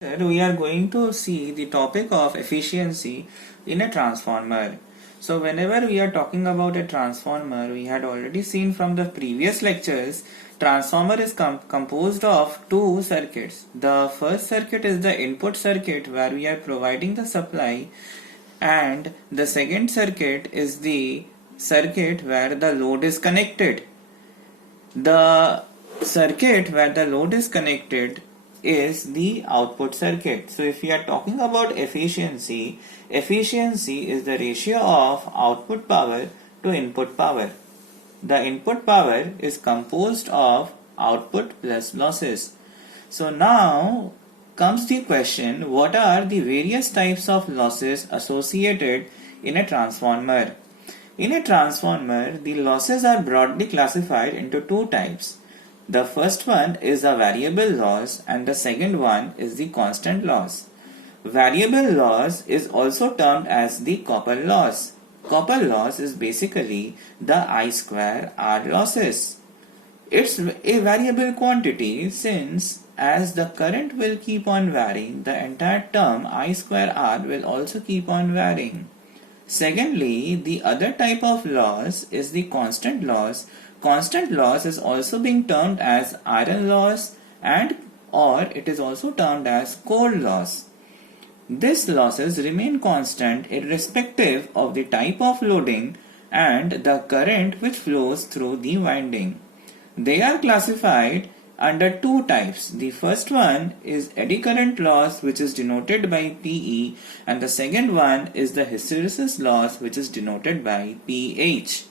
Here we are going to see the topic of efficiency in a transformer. So whenever we are talking about a transformer, we had already seen from the previous lectures, transformer is composed of two circuits. The first circuit is the input circuit where we are providing the supply, and the second circuit is the circuit where the load is connected. The circuit where the load is connected is the output circuit. So if we are talking about efficiency, efficiency is the ratio of output power to input power. The input power is composed of output plus losses. So now comes the question, what are the various types of losses associated in a transformer? In a transformer, the losses are broadly classified into two types. The first one is a variable loss and the second one is the constant loss. Variable loss is also termed as the copper loss. Copper loss is basically the I square R losses. It's a variable quantity since as the current will keep on varying, the entire term I square R will also keep on varying. Secondly, the other type of loss is the constant loss. Constant loss is also being termed as iron loss and or it is also termed as core loss. These losses remain constant irrespective of the type of loading and the current which flows through the winding. They are classified under two types. The first one is eddy current loss, which is denoted by PE, and the second one is the hysteresis loss, which is denoted by PH.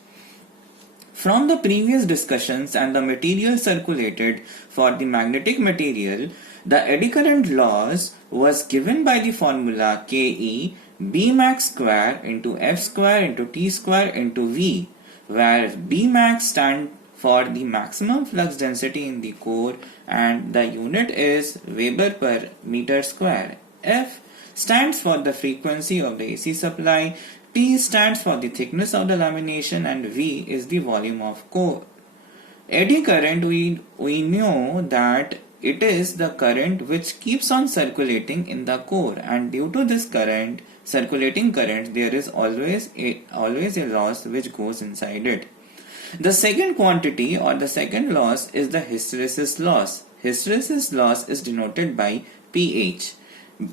From the previous discussions and the material circulated for the magnetic material, the eddy current loss was given by the formula Ke B max square into F square into T square into V, where B max stands for the maximum flux density in the core and the unit is Weber per meter square. F stands for the frequency of the AC supply, T stands for the thickness of the lamination and V is the volume of core. Eddy current, we know that it is the current which keeps on circulating in the core, and due to this current, circulating current, there is always a loss which goes inside it. The second quantity or the second loss is the hysteresis loss. Hysteresis loss is denoted by pH.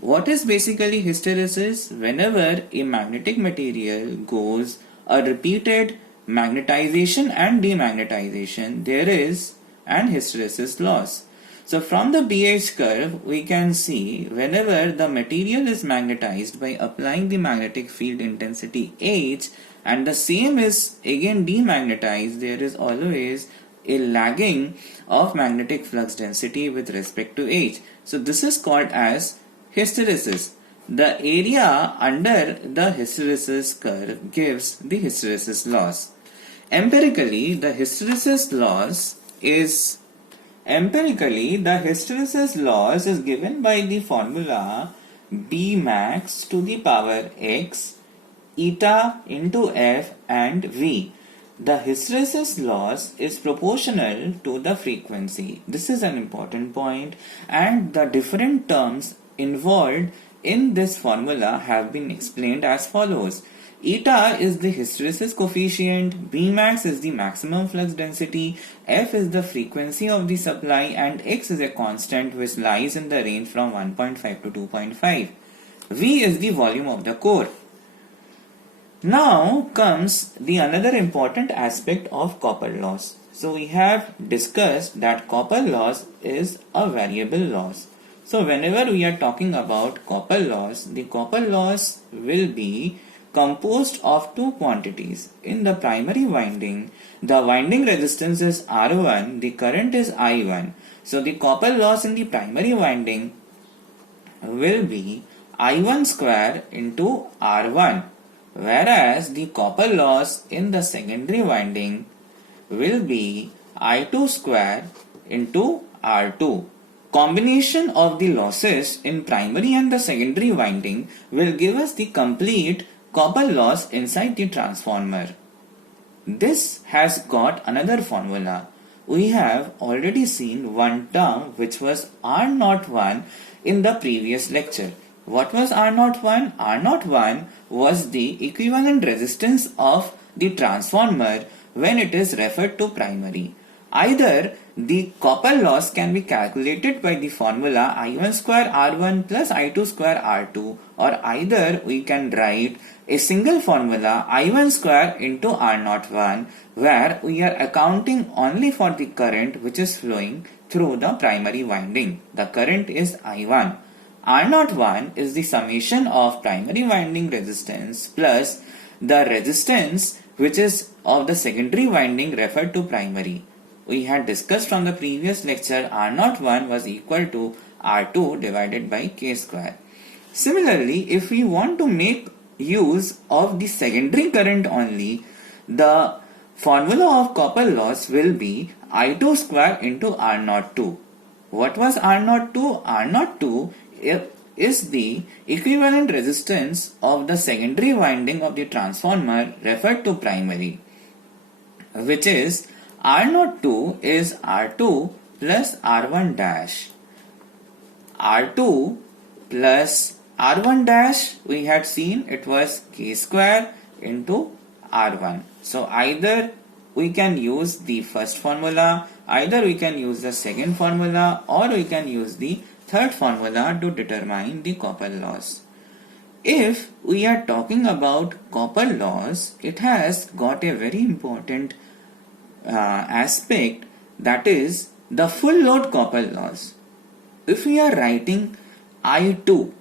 What is basically hysteresis? Whenever a magnetic material goes a repeated magnetization and demagnetization, there is an hysteresis loss. So from the pH curve, we can see whenever the material is magnetized by applying the magnetic field intensity H, and the same is again demagnetized, there is always a lagging of magnetic flux density with respect to H. So this is called as hysteresis. The area under the hysteresis curve gives the hysteresis loss. Empirically, the hysteresis loss is given by the formula B max to the power x eta into F and V. The hysteresis loss is proportional to the frequency. This is an important point, and the different terms involved in this formula have been explained as follows. Eta is the hysteresis coefficient, Bmax is the maximum flux density, F is the frequency of the supply, and X is a constant which lies in the range from 1.5 to 2.5. V is the volume of the core. Now comes the another important aspect of copper loss. So we have discussed that copper loss is a variable loss. So whenever we are talking about copper loss, the copper loss will be composed of two quantities. In the primary winding, the winding resistance is R1, the current is I1. So the copper loss in the primary winding will be I1 square into R1. Whereas the copper loss in the secondary winding will be I2 square into R2. Combination of the losses in primary and the secondary winding will give us the complete copper loss inside the transformer. This has got another formula. We have already seen one term which was R01 in the previous lecture. What was R01? R01 was the equivalent resistance of the transformer when it is referred to primary. Either the copper loss can be calculated by the formula I1 square R1 plus I2 square R2, or either we can write a single formula I1 square into R01, where we are accounting only for the current which is flowing through the primary winding. The current is I1. R01 is the summation of primary winding resistance plus the resistance which is of the secondary winding referred to primary. We had discussed from the previous lecture R01 was equal to R2 divided by K square. Similarly, if we want to make use of the secondary current only, the formula of copper loss will be I2 square into R02. What was R02? R02 is the equivalent resistance of the secondary winding of the transformer referred to primary, which is R02 is R2 plus R1 dash. R2 plus R1 dash, we had seen it was K square into R1. So either we can use the first formula, either we can use the second formula, or we can use the third formula to determine the copper loss. If we are talking about copper loss, it has got a very important aspect, that is the full load copper loss. If we are writing I2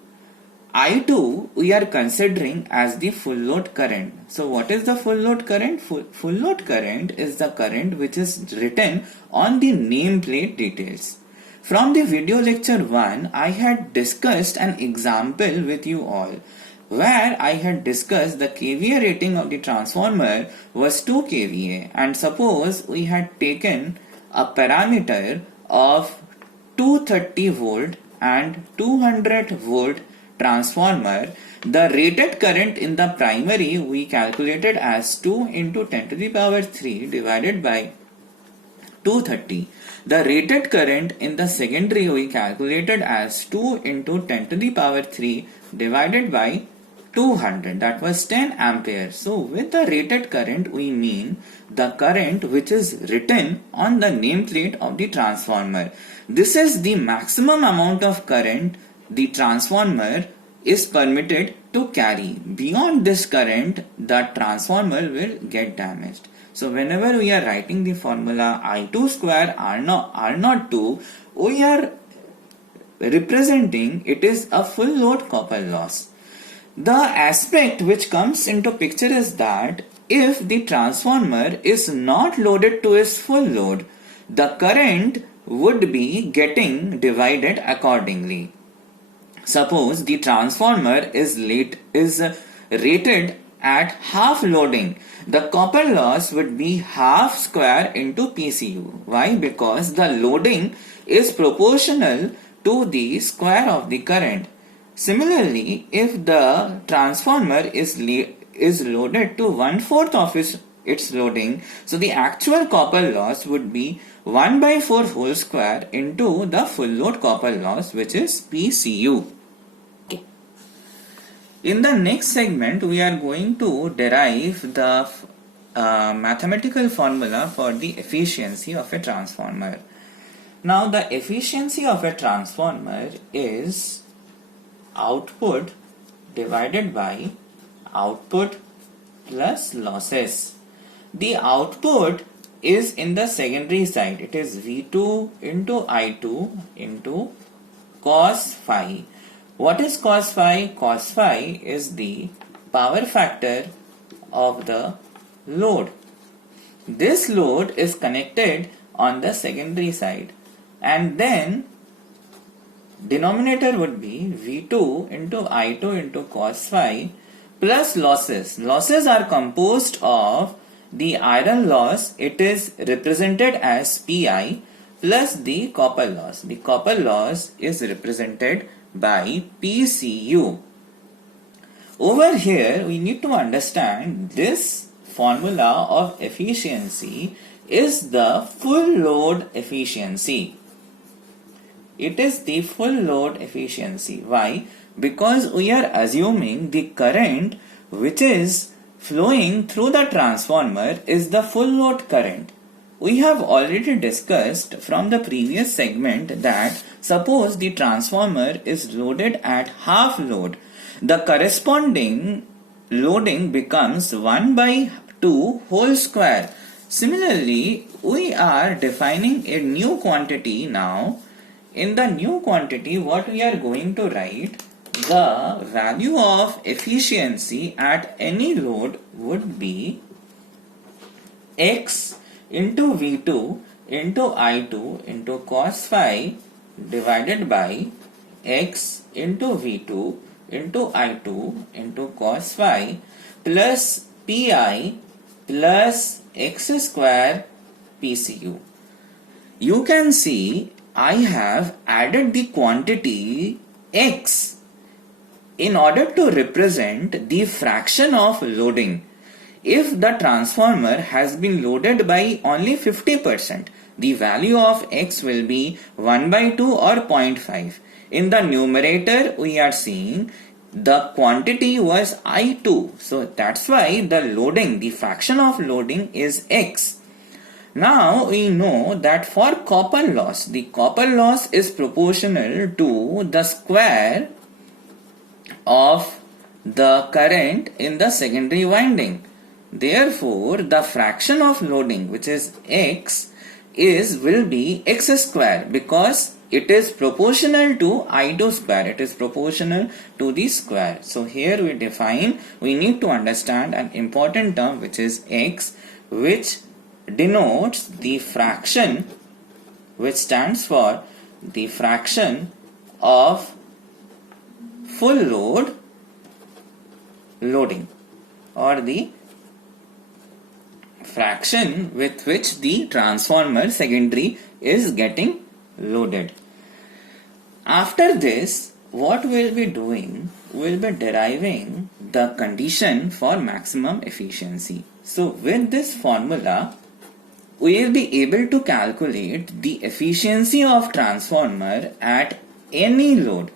we are considering as the full load current. So what is the full load current? Full load current is the current which is written on the nameplate details. From the video lecture 1, I had discussed an example with you all, where I had discussed the kVA rating of the transformer was 2 kVA, and suppose we had taken a parameter of 230 volt and 200 volt transformer. The rated current in the primary we calculated as 2 into 10 to the power 3 divided by 230. The rated current in the secondary we calculated as 2 into 10 to the power 3 divided by 200, that was 10 ampere. So with the rated current we mean the current which is written on the nameplate of the transformer. This is the maximum amount of current the transformer is permitted to carry. Beyond this current, the transformer will get damaged. So whenever we are writing the formula I2 square R02, we are representing it is a full load copper loss. The aspect which comes into picture is that if the transformer is not loaded to its full load, the current would be getting divided accordingly. Suppose the transformer is rated at half loading, the copper loss would be half square into PCU. Why? Because the loading is proportional to the square of the current. Similarly, if the transformer is loaded to 1/4 of its loading, so the actual copper loss would be 1/4 whole square into the full load copper loss, which is PCU. In the next segment, we are going to derive the mathematical formula for the efficiency of a transformer. Now, the efficiency of a transformer is output divided by output plus losses. The output is in the secondary side. It is V2 into I2 into cos phi. What is cos phi? Cos phi is the power factor of the load. This load is connected on the secondary side, and then denominator would be V2 into I2 into cos phi plus losses. Losses are composed of the iron loss, it is represented as Pi, plus the copper loss. The copper loss is represented by PCU. Over here, we need to understand this formula of efficiency is the full load efficiency. It is the full load efficiency. Why? Because we are assuming the current which is flowing through the transformer is the full load current. We have already discussed from the previous segment that suppose the transformer is loaded at half load, the corresponding loading becomes 1 by 2 whole square. Similarly, we are defining a new quantity now. In the new quantity, what we are going to write, the value of efficiency at any load would be x into V2 into I2 into cos phi divided by x into V2 into I2 into cos phi plus Pi plus x square PCU. You can see I have added the quantity x in order to represent the fraction of loading. If the transformer has been loaded by only 50%, the value of x will be 1 by 2 or 0.5. In the numerator, we are seeing the quantity was I2. So that's why the loading, the fraction of loading is x. Now we know that for copper loss, the copper loss is proportional to the square of the current in the secondary winding. Therefore, the fraction of loading, which is x, will be x square because it is proportional to I2 square. It is proportional to the square. So here we need to understand an important term which is x, which denotes the fraction, which stands for the fraction of full load loading, or the fraction with which the transformer secondary is getting loaded. After this, what we'll be doing, we'll be deriving the condition for maximum efficiency. So with this formula, we will be able to calculate the efficiency of transformer at any load.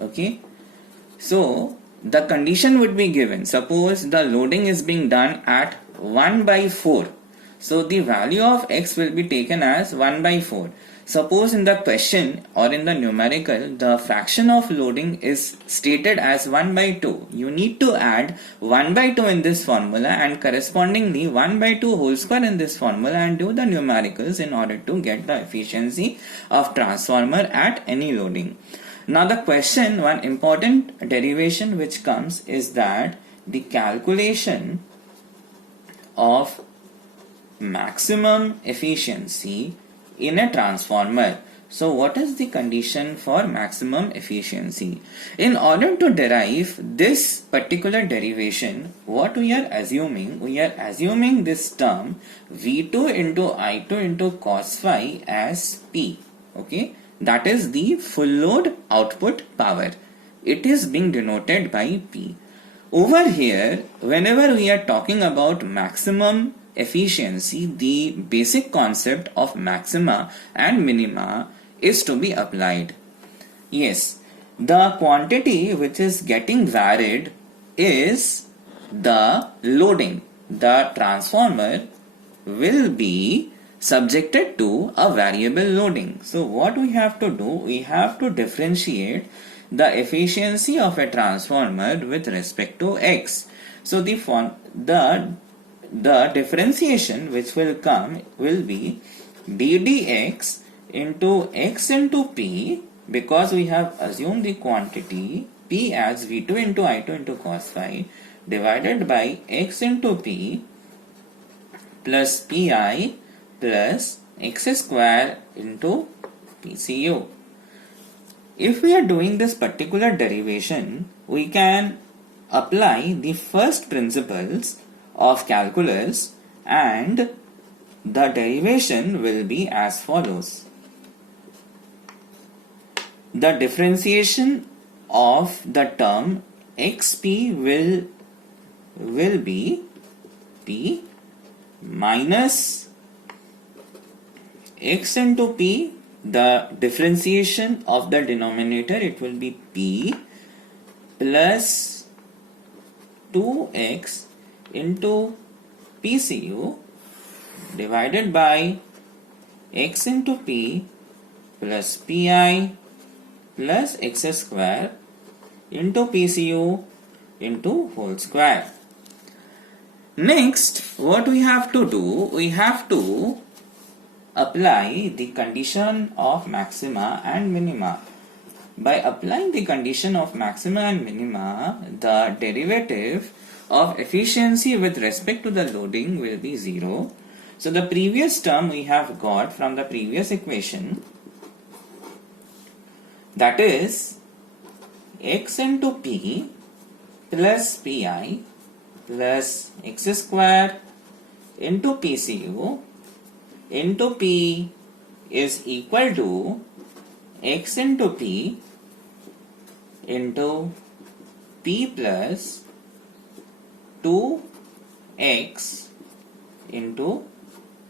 Okay, so the condition would be given. Suppose the loading is being done at 1 by 4. So the value of x will be taken as 1 by 4. Suppose in the question or in the numerical, the fraction of loading is stated as 1 by 2. You need to add 1 by 2 in this formula and correspondingly 1 by 2 whole square in this formula and do the numericals in order to get the efficiency of transformer at any loading. Now the question, one important derivation which comes is that the calculation of maximum efficiency in a transformer. So what is the condition for maximum efficiency? In order to derive this particular derivation, what we are assuming this term V2 into I2 into cos phi as P. Okay, that is the full load output power. It is being denoted by P. Over here, whenever we are talking about maximum efficiency, the basic concept of maxima and minima is to be applied. Yes, the quantity which is getting varied is the loading. The transformer will be subjected to a variable loading. So what we have to do, we have to differentiate the efficiency of a transformer with respect to x. So the differentiation which will come will be ddx into x into p, because we have assumed the quantity p as v2 into i2 into cos phi, divided by x into p plus pi plus x square into PCU. If we are doing this particular derivation, we can apply the first principles of calculus and the derivation will be as follows. The differentiation of the term xp will be p minus x into p the differentiation of the denominator, it will be p plus 2x into PCU divided by x into p plus pi plus x square into PCU into whole square. Next, what we have to do, we have to apply the condition of maxima and minima. By applying the condition of maxima and minima, the derivative of efficiency with respect to the loading will be 0. So the previous term we have got from the previous equation, that is x into p plus pi plus x square into PCU into p is equal to x into p into p plus 2x into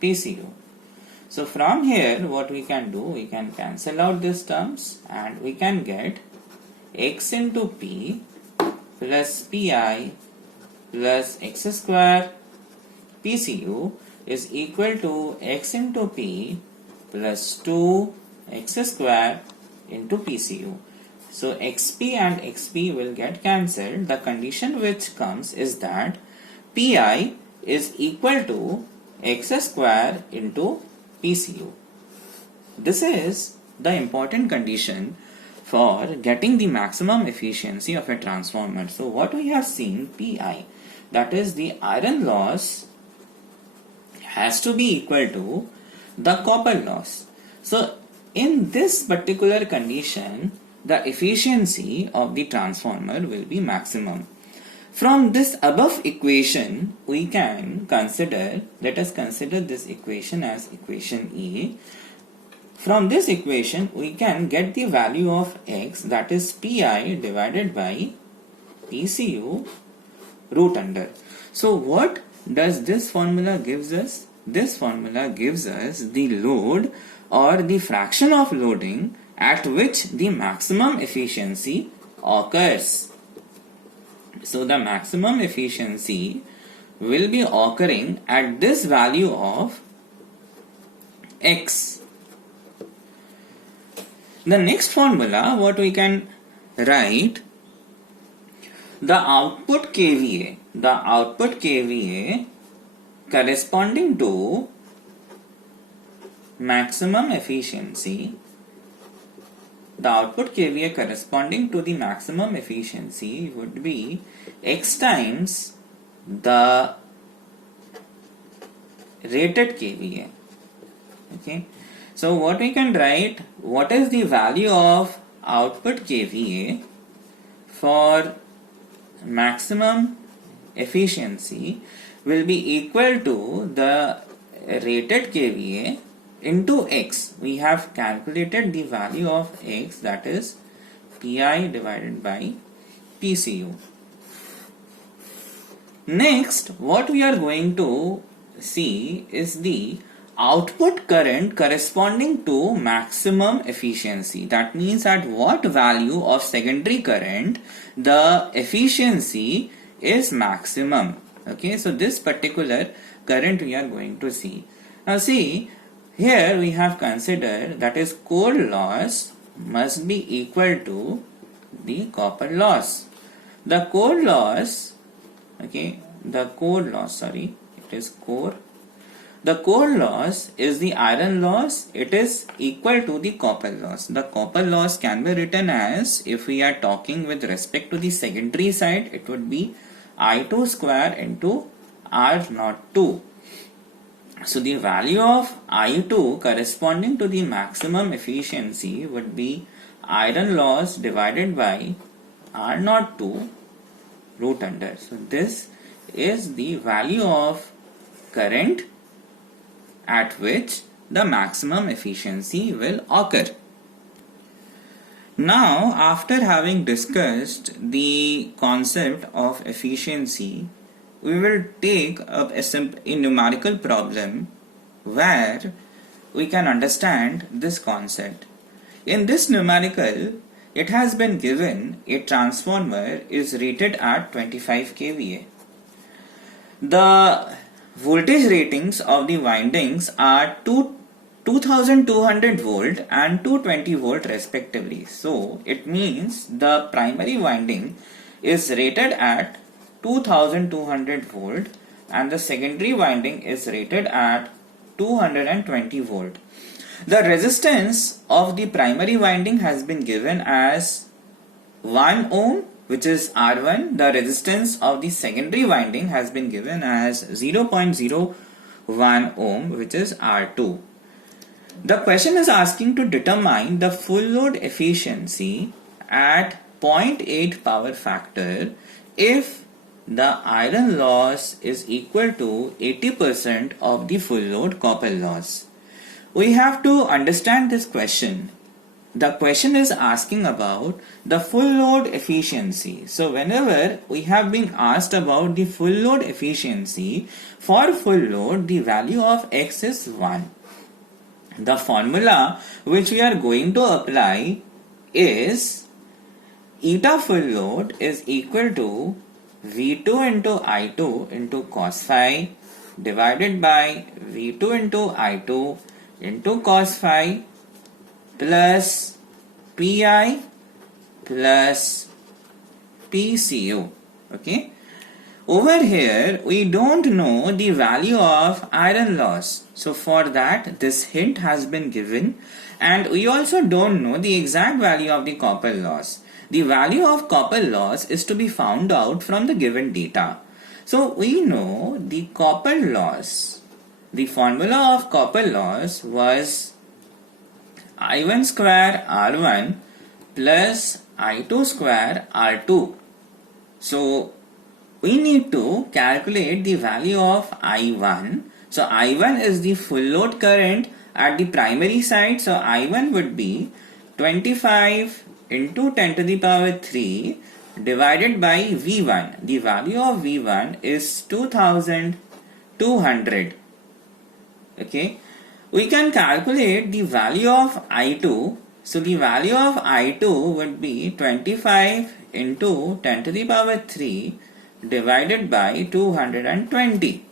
PCU. So from here what we can do, we can cancel out these terms and we can get x into p plus pi plus x square PCU is equal to x into p plus 2x square into PCU. So xp and xp will get cancelled. The condition which comes is that pi is equal to x square into PCU. This is the important condition for getting the maximum efficiency of a transformer. So what we have seen, pi, that is the iron loss, has to be equal to the copper loss. So in this particular condition, the efficiency of the transformer will be maximum. From this above equation, we can consider, let us consider this equation as equation A. From this equation, we can get the value of x, that is pi divided by PCU root under. So what does this formula gives us? This formula gives us the load or the fraction of loading at which the maximum efficiency occurs. So the maximum efficiency will be occurring at this value of x. The next formula, what we can write, the output kVA corresponding to maximum efficiency, the output kVA corresponding to the maximum efficiency would be x times the rated kVA. Okay, so what we can write, what is the value of output kVA for maximum efficiency will be equal to the rated kVA into x. We have calculated the value of x, that is pi divided by PCU. Next, what we are going to see is the output current corresponding to maximum efficiency. That means at what value of secondary current the efficiency is maximum. Okay, so this particular current we are going to see. Now see, here we have considered, that is core loss must be equal to the copper loss. The core loss, okay, the core loss is the iron loss, it is equal to the copper loss. The copper loss can be written as, if we are talking with respect to the secondary side, it would be I2 square into R02. So the value of I2 corresponding to the maximum efficiency would be iron loss divided by R02 root under. So this is the value of current at which the maximum efficiency will occur. Now, after having discussed the concept of efficiency, we will take up a numerical problem where we can understand this concept. In this numerical, it has been given a transformer is rated at 25 kVA. The voltage ratings of the windings are 2200 volt and 220 volt respectively. So it means the primary winding is rated at 2200 volt and the secondary winding is rated at 220 volt. The resistance of the primary winding has been given as 1 ohm, which is R1. The resistance of the secondary winding has been given as 0.01 ohm, which is R2. The question is asking to determine the full load efficiency at 0.8 power factor if the iron loss is equal to 80% of the full load copper loss. We have to understand this question. The question is asking about the full load efficiency. So whenever we have been asked about the full load efficiency, for full load the value of X is 1. The formula which we are going to apply is eta full load is equal to V2 into I2 into cos phi divided by V2 into I2 into cos phi plus Pi plus PCU. Okay. Over here we don't know the value of iron loss. So for that this hint has been given, and we also don't know the exact value of the copper loss. The value of copper loss is to be found out from the given data. So we know the copper loss. The formula of copper loss was I1 square R1 plus I2 square R2. So we need to calculate the value of I1. So I1 is the full load current at the primary side. So I1 would be 25 into 10 to the power 3 divided by V1. The value of V1 is 2200. Okay. We can calculate the value of I2. So the value of I2 would be 25 into 10 to the power 3 divided by 220.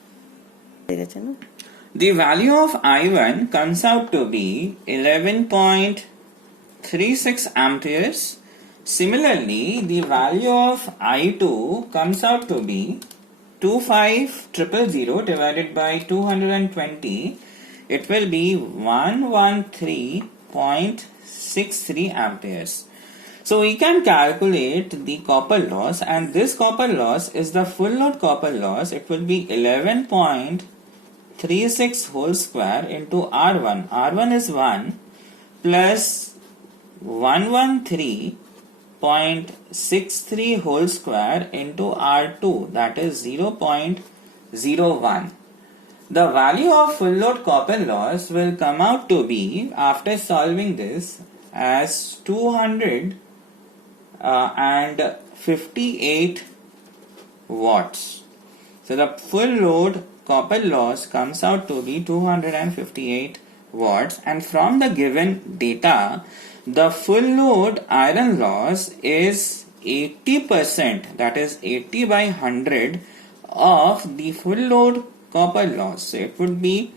The value of I1 comes out to be 11.36 amperes. Similarly, the value of I2 comes out to be 25000 divided by 220. It will be 113.63 amperes. So we can calculate the copper loss, and this copper loss is the full load copper loss. It will be 11.36 whole square into R1. R1 is 1 plus 113.63 whole square into R2, that is 0.01. The value of full load copper loss will come out to be, after solving this, as 258 watts. So the full load copper loss comes out to be 258 watts, and from the given data the full load iron loss is 80%, that is 80 by 100 of the full load copper loss. So it would be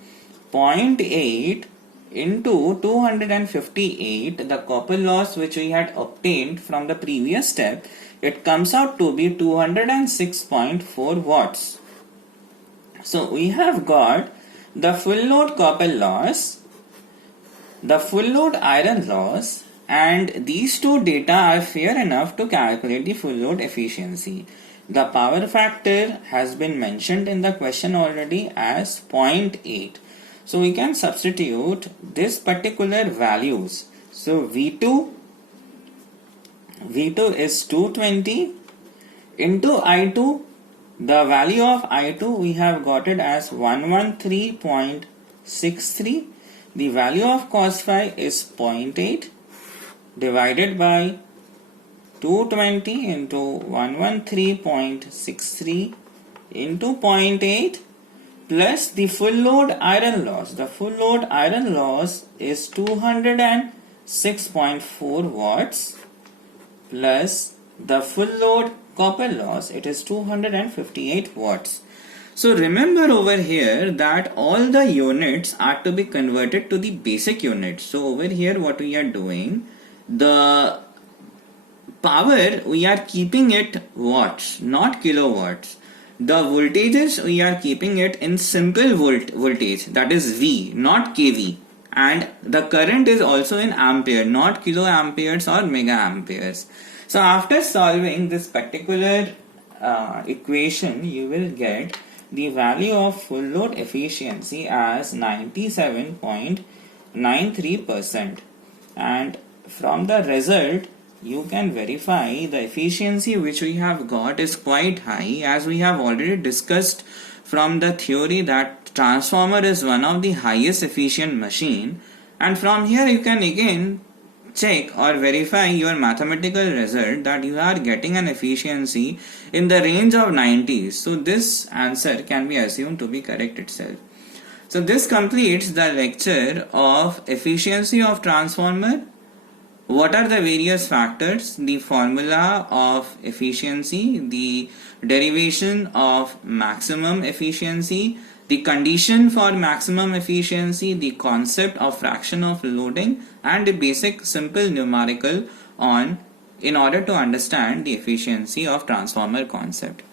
0.8 into 258, the copper loss which we had obtained from the previous step. It comes out to be 206.4 watts. So we have got the full load copper loss, the full load iron loss, and these two data are fair enough to calculate the full load efficiency. The power factor has been mentioned in the question already as 0.8. So we can substitute this particular values. So V2 is 220 into I2. The value of I2 we have got it as 113.63. The value of cos phi is 0.8 divided by 220 into 113.63 into 0.8. plus the full load iron loss. The full load iron loss is 206.4 watts plus the full load copper loss, it is 258 watts. So remember over here that all the units are to be converted to the basic units. So over here what we are doing, the power we are keeping it watts, not kilowatts. The voltages we are keeping it in simple voltage, that is V, not kV. And the current is also in ampere, not kiloamperes or mega amperes. So after solving this particular equation, you will get the value of full load efficiency as 97.93%. And from the result, you can verify the efficiency which we have got is quite high, as we have already discussed from the theory that transformer is one of the highest efficient machine. And from here you can again check or verify your mathematical result that you are getting an efficiency in the range of 90s. So this answer can be assumed to be correct itself. So this completes the lecture of efficiency of transformer. What are the various factors, the formula of efficiency, the derivation of maximum efficiency, the condition for maximum efficiency, the concept of fraction of loading, and the basic simple numerical in order to understand the efficiency of transformer concept.